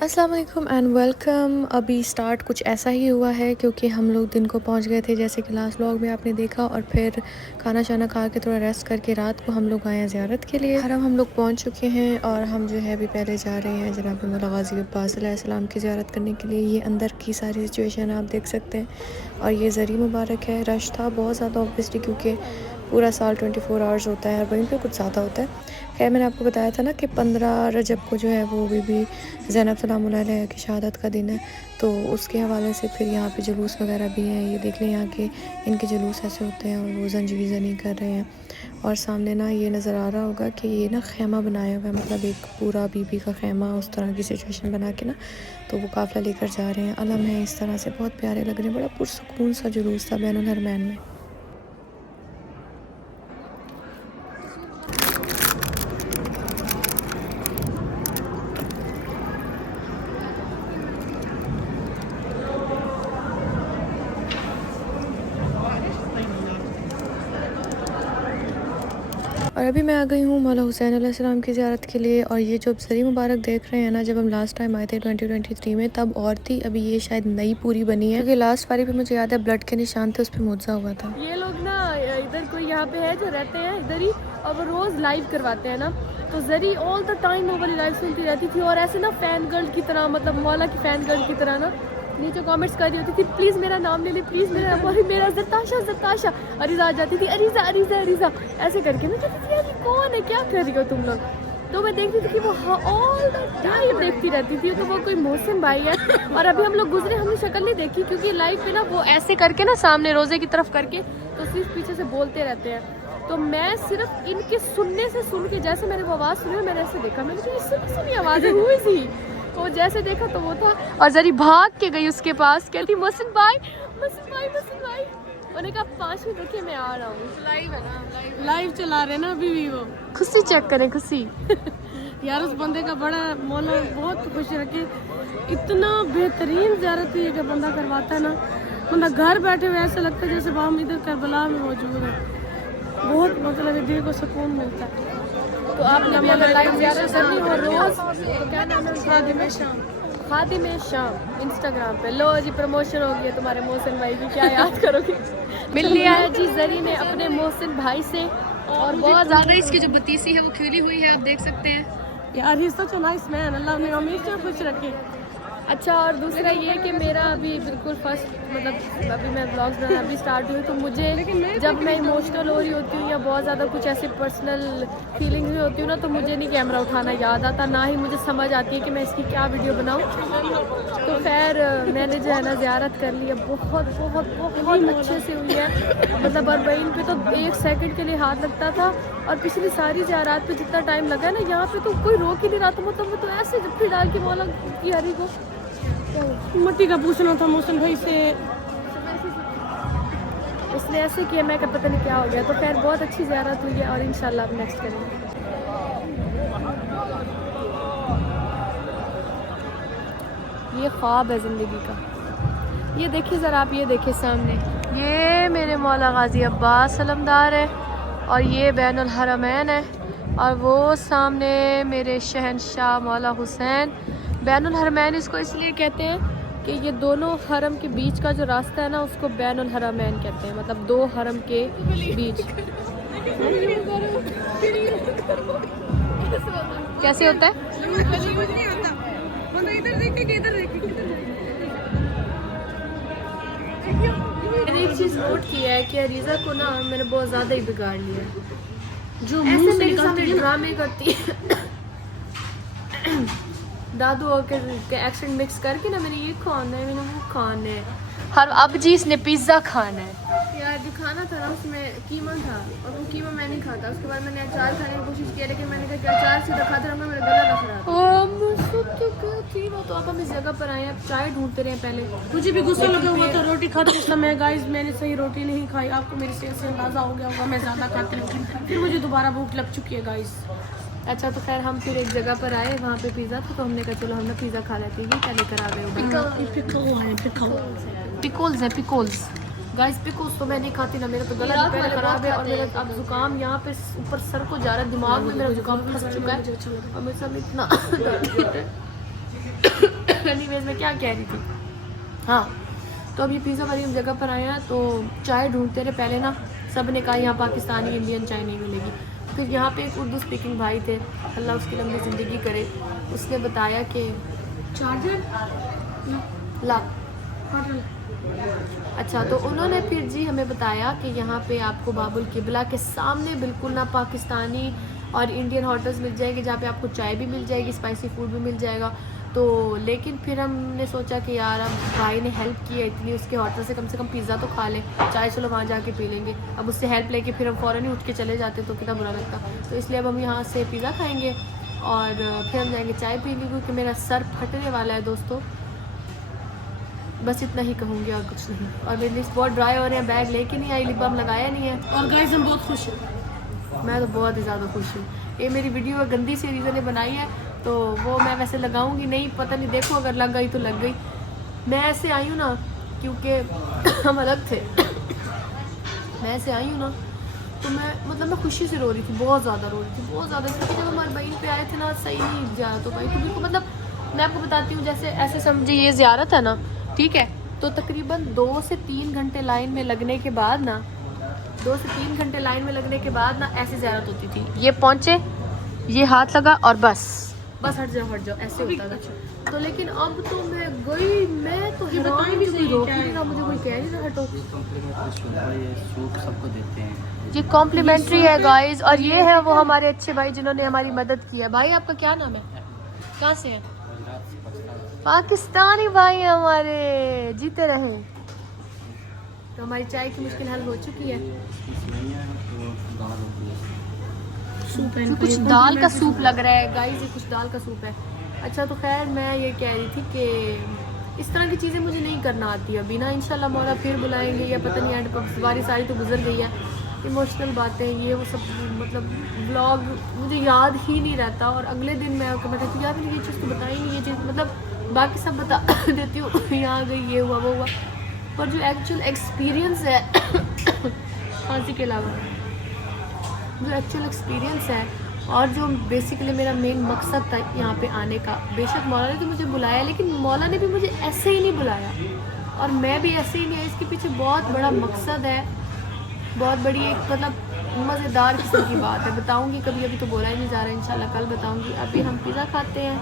अस्सलाम वालेकुम and welcome. अभी स्टार्ट कुछ ऐसा ही हुआ है क्योंकि हम लोग दिन को पहुंच गए थे, जैसे कि लास्ट व्लॉग में आपने देखा, और फिर खाना शाना खा के थोड़ा रेस्ट करके रात को हम लोग आए हैं ज़ियारत के लिए। हरम हम लोग पहुंच चुके हैं और हम जो है अभी पहले जा रहे हैं जनाब मौला गाज़ी अब्बास अलैहिस्सलाम की ज़ियारत करने के लिए। ये अंदर की सारी सिचुएशन आप देख सकते हैं और ये ज़री मुबारक है। रश था बहुत ज़्यादा ऑब्वियसली क्योंकि पूरा साल 24 आवर्स होता है और वहीं पे कुछ ज़्यादा होता है। खैर मैंने आपको बताया था ना कि 15 रजब को जो है वो बीबी ज़ैनब सलामुल्लाह अलैहा की शहादत का दिन है, तो उसके हवाले से फिर यहाँ पे जुलूस वगैरह भी हैं। ये देख लें यहाँ के इनके जुलूस ऐसे होते हैं और वो जंजीज़नी कर रहे हैं। और सामने ना ये नज़र आ रहा होगा कि ये ना खैमा बनाया हुआ है, मतलब एक पूरा बीबी का खैमा, उस तरह की सिचुएशन बना के ना तो वो काफ़िला लेकर जा रहे हैं। अलम है इस तरह से, बहुत प्यारे लग रहे हैं। बड़ा पुरसुकून सा जुलूस था बैनुल हरमैन में। और अभी मैं आ गई हूँ मौला हुसैन अलैहिस्सलाम की ज़ियारत के लिए। और ये जो ज़री मुबारक देख रहे हैं ना, जब हम लास्ट टाइम आए थे 2023 में तब और थी, अभी ये शायद नई पूरी बनी है क्योंकि लास्ट वाली पे मुझे याद है ब्लड के निशान थे, उस पर मुआवजा हुआ था। ये लोग ना इधर कोई यहाँ पे है जो रहते हैं इधर ही, और वो रोज़ लाइव करवाते हैं ना, तो ज़री ऑल द टाइम वो वाली लाइव सुनती रहती थी और ऐसे ना फ़ैन गर्ल की तरह, मतलब मौला की फ़ैन गर्ल की तरह ना नीचे कमेंट्स कर रही होती थी, प्लीज़ मेरा नाम ले ले, प्लीज़ मेरा नाम, और मेरा ज़रताशा ज़रताशा, अरीज़ा आ जाती थी, अरीज़ा अरीज़ा अरीज़ा ऐसे करके। मैं कहती थी यार ये कौन है, क्या कर रही हो तुम लोग। तो मैं देखती थी कि वो ऑल द टाइम देखती रहती थी, तो वो कोई मोहसिन भाई है। और अभी हम लोग गुजरे, हमने शक्ल नहीं देखी क्योंकि लाइव पे ना वो ऐसे करके ना सामने रोज़े की तरफ करके तो सिर्फ पीछे से बोलते रहते हैं। तो मैं सिर्फ इनके सुनने से सुन के, जैसे मैंने वो आवाज़ सुनी मैंने ऐसे देखा, मैंने कहा इससे सुनी आवाज़ें हुई थी, तो जैसे देखा तो वो था। और ज़री भाग के गई उसके पास, कहती मोहसिन भाई मोहसिन भाई मोहसिन भाई। मैंने कहा 5 मिनट रुकिए मैं आ रहा हूँ। लाइव है ना, लाइव चला रहे ना अभी भी वो। खुशी चेक करें, खुशी यार उस बंदे का बड़ा मौला बहुत खुश रखे, इतना बेहतरीन ज़ियारत ये कि बंदा करवाता है ना, बंदा घर बैठे हुए ऐसा लगता है जैसे हम इधर करबला में मौजूद है। बहुत मतलब दिल को सुकून मिलता है। तो आपने भी अगर लाइव ज़ियारत करनी हो रोज़, तो क्या नाम है, खादिम शाम इंस्टाग्राम पे। लो जी प्रमोशन हो गई है तुम्हारे मोहसिन भाई की, क्या याद करोगे। मिल लिया है जी ज़री ने अपने मोहसिन भाई से, और बहुत ज़्यादा इसकी जो बतीसी है वो खिली हुई है, आप देख सकते हैं यार। ही सच नाइस मैन, अल्लाह ने हमेशा खुश रखे। अच्छा, और दूसरा ये कि मेरा अभी बिल्कुल फर्स्ट, मतलब अभी मैं ब्लॉग्स बनाना अभी स्टार्ट हुई, तो मुझे जब मैं इमोशनल हो रही होती हूँ या बहुत ज़्यादा कुछ ऐसे पर्सनल फीलिंग हुई होती हूँ ना, तो मुझे नहीं कैमरा उठाना याद आता, ना ही मुझे समझ आती है कि मैं इसकी क्या वीडियो बनाऊँ। तो खैर मैंने जो है ना ज़ियारत कर ली है, बहुत बहुत बहुत अच्छे से हुई है। मतलब अरबईन पे तो 1 सेकंड के लिए हाथ लगता था, और पिछली सारी ज़ियारत पे जितना टाइम लगा है ना, यहाँ पे तो कोई रोक ही नहीं रहा था। मतलब वो तो ऐसे जब डाल के मौला की हरी को मट्टी का पूछना था मोहसिन भाई से, उसने ऐसे किया, मैं क्या पता नहीं क्या हो गया। तो खैर बहुत अच्छी ज़ियारत हुई है और इंशाल्लाह अब नेक्स्ट करेंगे। ये ख्वाब है ज़िंदगी का। ये देखिए ज़रा आप, ये देखिए सामने, ये मेरे मौला गाज़ी अब्बास सलमदार है और ये बैनुल हरमैन है, और वो सामने मेरे शहनशाह मौला हुसैन। बैनुल हरमैन इसको इसलिए कहते हैं कि ये दोनों हरम के बीच का जो रास्ता है ना, उसको बैनुल हरमैन कहते हैं, मतलब 2 हरम के बीच। कैसे होता है? मैंने एक चीज़ नोट किया है कि अरीज़ा को ना मैंने बहुत ज़्यादा ही बिगाड़ लिया है, जो ऐसे मेरे सामने ड्रामे करती है दादू और के एक्सेंट मिक्स करके ना, मैंने ये खाना है, मैंने वो खाना है, हर अब जी इसने पिज़्ज़ा खाना है। यार जो खाना था ना उसमें कीमा था, और वो कीमा मैं नहीं खाता। उसके बाद मैंने अचार खाने की कोशिश की, लेकिन मैंने कहा कि अचार सीधा खाते रहूँगा, मेरा गला रख रहा था। तो अब हम इस जगह पर आए हैं, चाय ढूंढते रहे पहले। मुझे भी गुस्सा लगा हुआ था रोटी खाते समय, गाइस मैंने सही रोटी नहीं खाई, आपको मेरी सेहत से अंदाज़ा हो गया होगा, मैं ज़्यादा खाती हूँ, फिर मुझे दोबारा भूख लग चुकी है गाइस। अच्छा, तो खैर हम फिर एक जगह पर आए, वहाँ पे पिज़्ज़ा था, तो हमने कहा चलो हम ना पिज़्ज़ा खा लेते हैं। क्या लेकर आ गए हो? पिकल्स है, पिकल्स गाइस। पिकल्स तो मैं नहीं खाती ना, मेरा तो गला भी पहले ख़राब है और मेरा अब जुकाम यहाँ पे ऊपर सर को जा रहा है, दिमाग में मेरा जुकाम फंस चुका है और मेरे साथ इतना एनीवेज मैं क्या कह रही थी, हाँ तो अब ये पिज़्ज़ा वाली हम जगह पर आए हैं तो चाय ढूंढते रहे पहले ना, सब ने कहा यहाँ पाकिस्तानी इंडियन चाय नहीं मिलेगी। फिर यहाँ पे एक उर्दू स्पीकिंग भाई थे, अल्लाह उसकी लंबी ज़िंदगी करे, उसने बताया कि चार्जर ला, अच्छा तो उन्होंने फिर जी हमें बताया कि यहाँ पे आपको बाबुल किबला के सामने बिल्कुल ना पाकिस्तानी और इंडियन होटल्स मिल जाएंगे जहाँ पे आपको चाय भी मिल जाएगी, स्पाइसी फूड भी मिल जाएगा। तो लेकिन फिर हमने सोचा कि यार अब भाई ने हेल्प की है इतनी, उसके होटल से कम पिज़्ज़ा तो खा लें, चाय चलो वहाँ जाके पी लेंगे। अब उससे हेल्प लेके फिर हम फ़ौरन ही उठ के चले जाते तो कितना बुरा लगता। तो इसलिए अब हम यहाँ से पिज़्ज़ा खाएँगे और फिर हम जाएँगे चाय पीने, क्योंकि मेरा सर फटने वाला है दोस्तों। बस इतना ही कहूँगी और कुछ नहीं। और मेरे लिप्स बहुत ड्राई हो रहे हैं, बैग लेके नहीं आई, लिप बाम लगाया नहीं है। और गाइस हम बहुत खुश हैं, मैं तो बहुत ही ज़्यादा खुश हूँ। ये मेरी वीडियो गंदी सी रीज़न ने बनाई है तो वो मैं वैसे लगाऊंगी नहीं, पता नहीं, देखो अगर लग गई तो लग गई। मैं ऐसे आई हूँ ना क्योंकि हम अलग थे, मैं ऐसे आई हूँ ना तो मैं खुशी से रो रही थी, बहुत ज़्यादा रो रही थी, बहुत ज़्यादा। क्योंकि जब हमारे बहन पे आए थे ना सही नहीं जा तो भाई, क्योंकि को मतलब मैं आपको बताती हूँ, जैसे ऐसे समझिए ये ज़ियारत है ना, ठीक है, तो तकरीबन 2 से 3 घंटे लाइन में लगने के बाद ना, 2 से 3 घंटे लाइन में लगने के बाद ना ऐसी ज़ियारत होती थी। ये पहुँचे, ये हाथ लगा और बस हट जाओ ऐसे होता था। तो लेकिन अब तो मैं गई, मैं तो हैरान भी कोई रोक नहीं रहा, मुझे कोई कह नहीं रहा हटो। सबको देते हैं, ये कॉम्प्लीमेंट्री है गाइस। और ये है वो हमारे अच्छे भाई जिन्होंने हमारी मदद की है। भाई आपका क्या नाम है, कहाँ से है? पाकिस्तानी भाई हमारे, जीते रहे। तो हमारी चाय की मुश्किल हल हो चुकी है। सूप है, कुछ दाल का सूप लग रहा है गाइस, ये कुछ दाल का सूप है। अच्छा तो खैर मैं ये कह रही थी कि इस तरह की चीज़ें मुझे नहीं करना आती अभी ना, इंशाल्लाह मौला फिर बुलाएंगे या पता नहीं, एंड पर बारी सारी तो गुजर गई है। इमोशनल बातें ये वो सब, मतलब व्लॉग मुझे याद ही नहीं रहता। और अगले दिन मैं कहती हूँ यार मैंने ये चीज़ तो बताई नहीं, ये चीज़ मतलब बाकी सब बता देती हूँ, यहाँ गई, ये हुआ वो हुआ, पर जो एक्चुअल एक्सपीरियंस है खांसी के अलावा, जो एक्चुअल एक्सपीरियंस है और जो बेसिकली मेरा मेन मकसद था यहाँ पे आने का, बेशक मौला ने तो मुझे बुलाया लेकिन मौला ने भी मुझे ऐसे ही नहीं बुलाया और मैं भी ऐसे ही नहीं आई। इसके पीछे बहुत बड़ा मकसद है, बहुत बड़ी एक मतलब मज़ेदार किस्म की बात है, बताऊँगी कभी, अभी तो बोला ही नहीं जा रहा, इंशाल्लाह कल बताऊँगी। अभी हम पिज़्ज़ा खाते हैं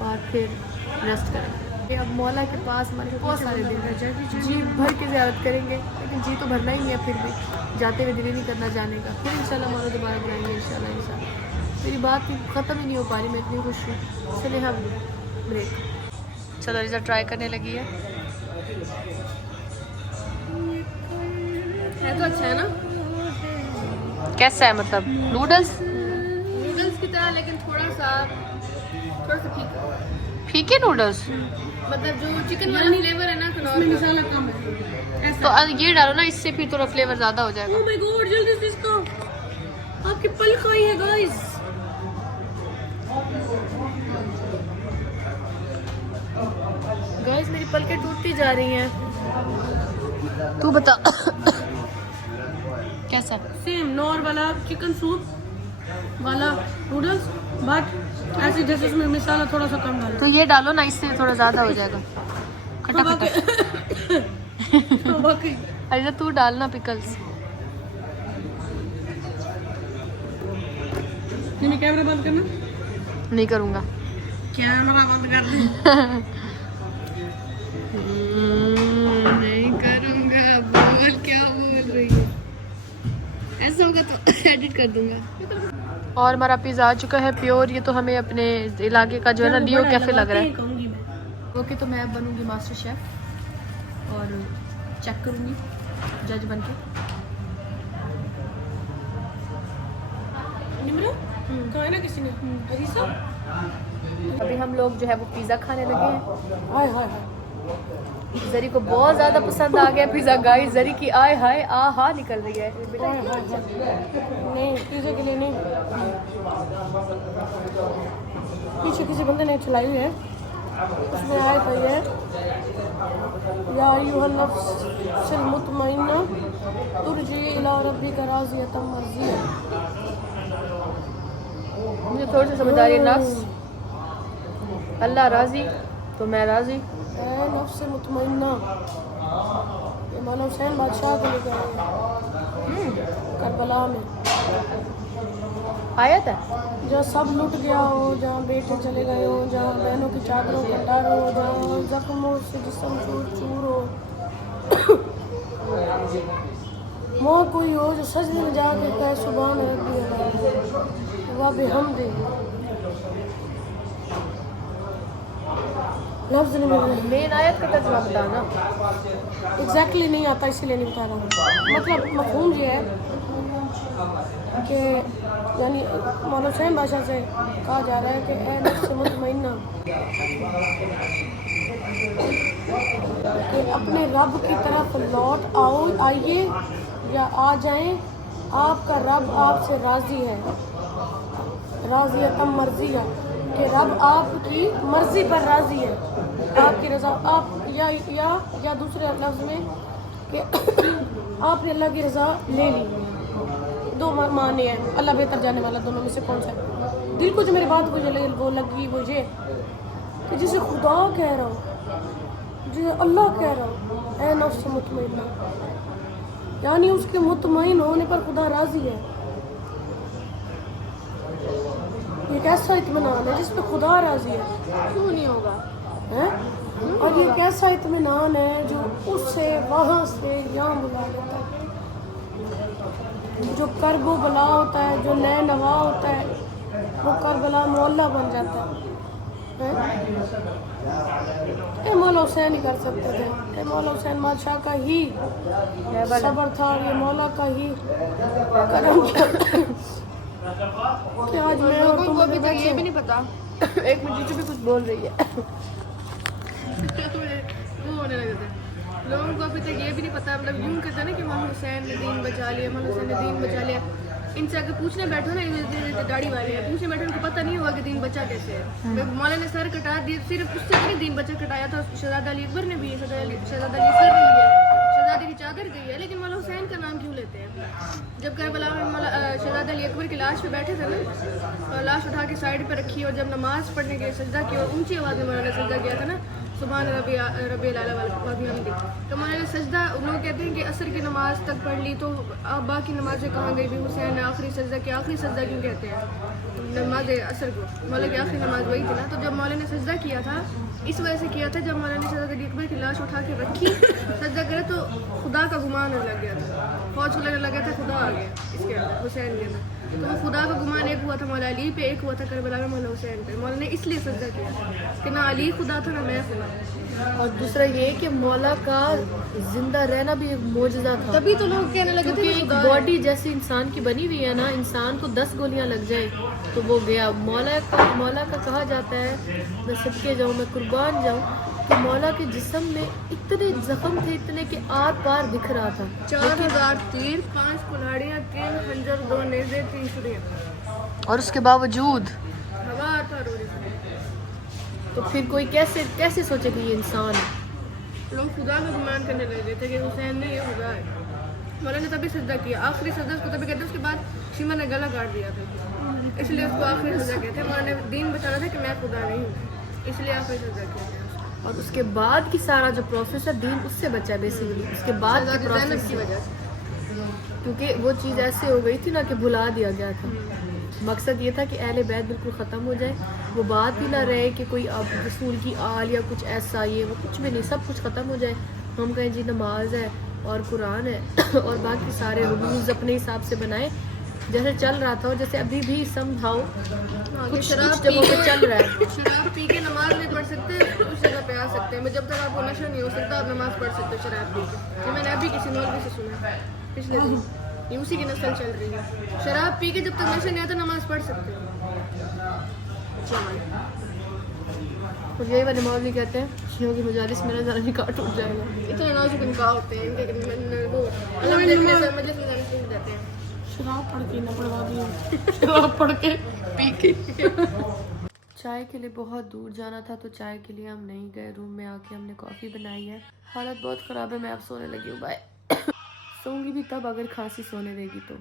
और फिर रेस्ट करेंगे। अब मौला के पास हमारे बहुत सारे दिन है, जी भर के ज़ियारत करेंगे, लेकिन जी तो भरना ही नहीं है, फिर भी जाते हुए दिल ही नहीं करना जाने का। फिर इंशाल्लाह मौला दोबारा बुलाएंगे इंशाल्लाह। मेरी बात ख़त्म ही नहीं हो पा रही, मैं इतनी खुश हूँ। चले हम ब्रेक, चलो रिज़ल्ट ट्राई करने लगी है तो अच्छा है ना, कैसा है, मतलब नूडल्स नूडल्स की तरह लेकिन थोड़ा सा फीका, फीके नूडल्स। मतलब जो चिकन वाला फ्लेवर है ना, उसमें मसाला कम है ऐसा। तो ये डालो ना, इससे फिर थोड़ा फ्लेवर ज़्यादा हो जाएगा। ओह माय गॉड, जल्दी से इसको, आपकी पल खाई है गाइस। गाइस मेरी पलकें टूटती जा रही हैं, तू बता कैसा? सेम नॉर वाला चिकन सूप वाला नूडल्स, बट ऐसे जैसे उसमें मसाला थोड़ा सा कम डालो। तो ये डालो ना, इससे थोड़ा ज़्यादा हो जाएगा खट्टा खट्टा। वाकई अच्छा तू डालना पिकल्स। नहीं, कैमरा बंद करना, नहीं करूँगा, कैमरा बंद कर दे। नहीं करूँगा, बोल क्या बोल रही है, ऐसा होगा तो एडिट कर दूंगा। और हमारा पिज़्ज़ा आ चुका है प्योर, ये तो हमें अपने इलाके का जो है ना लियो कैफे लग रहा है। ओके तो मैं बनूंगी मास्टर शेफ और चेक करूंगी जज बन के। कहा है ना किसी ने, अरीसा? अभी हम लोग जो है वो पिज़्ज़ा खाने लगे हैं। हाय हाय हाय, जरी को बहुत ज़्यादा पसंद आ गया पिज़्ज़ा गाइस, जरी की आय हाय आ हा निकल रही है बेटा। नहीं पिज़्ज़ा के लिए नहीं, पीछे किसी बंदे ने चलाई हुई है, उसमें आया था ये, या अय्युहन नफ्सुल मुतमइन्ना तुरजी इला रब्बिका राज़ियतम मर्ज़िया। मुझे थोड़ी सी समझ आ रही है, नफ्स अल्लाह राज़ी तो मैं राजी। ए नफ्स मुतमइन्ना, ये मौला हुसैन बादशाह को लेकर आए हैं करबला में। आयत है। जहाँ सब लुट गया हो, जहाँ बेटे चले गए हो, जहाँ बहनों की चादरों का डर हो, जहाँ जख्मों से जिस्म चूर चूर हो, वहाँ कोई हो जो सजदे में जाके कहे सुभान रब्बी व बिहम्दी। लफ्ज़ नहीं मिल रहे। मेन आयत का तर्जुमा बताना। एग्जैक्टली नहीं आता, इसीलिए नहीं बता रहा। मतलब मफ़हूम ये है कि यानी मौला हुसैन बादशाह से कहा जा रहा है कि ए नफ्स मुतमइन्ना, कि अपने रब की तरफ लौट आओ, आइए या आ जाएं, आपका रब आपसे राज़ी है। राज़ी है तम मर्जी है, कि रब आपकी मर्ज़ी पर राज़ी है, आपकी रज़ा। आप या दूसरे लफ्ज़ में कि आपने अल्लाह की रज़ा ले ली। दो माने हैं, अल्लाह बेहतर जाने वाला, दोनों में से कौन सा है। दिल को जो मेरी बात वो लगी वो ये कि जिसे खुदा कह रहा हूँ, जिसे अल्लाह कह रहा हूँ ए नफ्स मुतमइन्ना, यानी उसके मुतमईन होने पर खुदा राज़ी है। ये कैसा इत्मीनान है जिस पे खुदा राज़ी है? क्यों नहीं होगा है? और ये कैसा इत्मीनान है जो उससे वहाँ से यहाँ बुला लेता है, जो करबो बला होता है, जो नए नवा होता है, वो करबला मोहल्ला बन जाता है। ये मौला हुसैन ही कर सकते थे। ये मौला हुसैन बादशाह का ही सब्र था, ये मौला का ही करम कि आज मैं और तुम अभी तक ये भी नहीं पता। एक मिनट भी कुछ बोल रही है। वो होने लगे थे लोगों को अभी तक ये भी नहीं पता, मतलब यूं कहते हैं ना कि मौला हुसैन ने दीन बचा लिया, मौला हुसैन ने दीन बचा लिया। इनसे अगर पूछने बैठो ना, दाढ़ी वाले हैं, पूछने बैठो उनको पता नहीं होगा कि दीन बचा कैसे है। मौला ने सर कटा दिया, सिर्फ उससे नहीं दीन बचा कटाया था, शहजादा अली अकबर ने भी, शहजादा अली सर ने भी है, शहजादे की चादर गई है, लेकिन मौला हुसैन का नाम क्यों लेते हैं? जब करबला में शहजादा अली अकबर की लाश पे बैठे थे ना, लाश उठा के साइड पे रखी और जब नमाज पढ़ने के लिए सजदा किया और ऊंची आवाज़ में मौला ने सजदा किया था ना, सुभान रब्बिल आला व बिहम्दी, तो मौला ने सजदा, लोग कहते हैं कि असर की नमाज तक पढ़ ली, तो अब बाकी नमाजें कहाँ गई भी? हुसैन ने आखिरी सजदा किया। आखिरी सजदा क्यों कहते हैं नमाज असर को? मौला की आखिरी नमाज वही थी ना। तो जब मौला ने सजदा किया था, इस वजह से किया था, जब मौला ने शहजादा अली अकबर की लाश उठा के रखी, सजदा करे, तो खुदा का गुमान होने लग गया था, फौज को लगने लगा था खुदा आ गया इसके अंदर, हुसैन के अंदर। तो वो खुदा का गुमान एक हुआ था मौला अली पे, एक हुआ था करबला में मौला हुसैन पे। मौला ने इसलिए सजदा किया कि ना अली खुदा था ना मैं खुदा। और दूसरा ये कि मौला का जिंदा रहना भी एक मोजज़ा था। तभी तो लोग कहने लगे थे क्योंकि एक बॉडी जैसी इंसान की बनी हुई है ना, इंसान को 10 गोलियां लग जाए तो वो गया। मौला का कहा जाता है, मैं सदके जाऊँ, मैं कुर्बान जाऊँ, कि मौला के जिस्म में इतने जख्म थे, इतने के आर पार दिख रहा था। 4000 तीर, 5 कुल्हाड़ियाँ, 3 खंजर, 2 नेज़े, 3 छुरियाँ, और उसके बावजूद हवा आता रो रही थी। तो फिर कोई कैसे सोचे कि ये इंसान है? लोग खुदा का गुमान करने लगे थे कि हुसैन ने ये खुदा है। मौला ने तभी सजदा किया, आखिरी सजदा उसको तभी कहते हैं। उसके बाद शिमा ने गला काट दिया था, इसलिए उसको आखिरी सजदा कहते हैं। मौला ने दीन बचाना था कि मैं खुदा नहीं हूँ, इसलिए आखिरी सजदा किया था। और उसके बाद की सारा जो प्रोसेस है दीन उससे बचा है बेसिकली, उसके बाद के प्रोसेस की वजह से, क्योंकि वो चीज़ ऐसे हो गई थी ना कि भुला दिया गया था। मकसद ये था कि अहले बैत बिल्कुल ख़त्म हो जाए, वो बात ही ना रहे कि कोई अब रसूल की आल या कुछ ऐसा, ये वो कुछ भी नहीं, सब कुछ ख़त्म हो जाए। हम कहें जी नमाज है और कुरान है और बाकी सारे रूल्स अपने हिसाब से बनाए, जैसे चल रहा था और जैसे अभी भी समझाओ कुछ जगहों पे चल रहा है। शराब पी के नमाज नहीं पढ़ सकते, उस जगह पे आ सकते हैं। जब तक आपको नशा नहीं हो सकता आप नमाज पढ़ सकते हो शराब पी के। ये मैंने अभी किसी मौलवी से सुना पिछले दिन, ये उसी की नस्ल चल रही है। शराब पी के जब तक नशा नहीं आता नमाज पढ़ सकते हो। और यही वाले मौलवी कहते हैं शियों की मजालिस मेरा ज़रा निकाह टूट जाएगा। इतने नाजुक निकाह होते हैं इनके, वो अलग देखने से मजलिस में जाने से उठ जाते हैं। शराब पढ़ के न पढ़वा दिया, शराब पढ़ के पी के। चाय के लिए बहुत दूर जाना था तो चाय के लिए हम नहीं गए, रूम में आके हमने कॉफ़ी बनाई है। हालत बहुत ख़राब है, मैं अब सोने लगी हूँ, बाय। सोऊंगी भी तब अगर खांसी सोने देगी तो।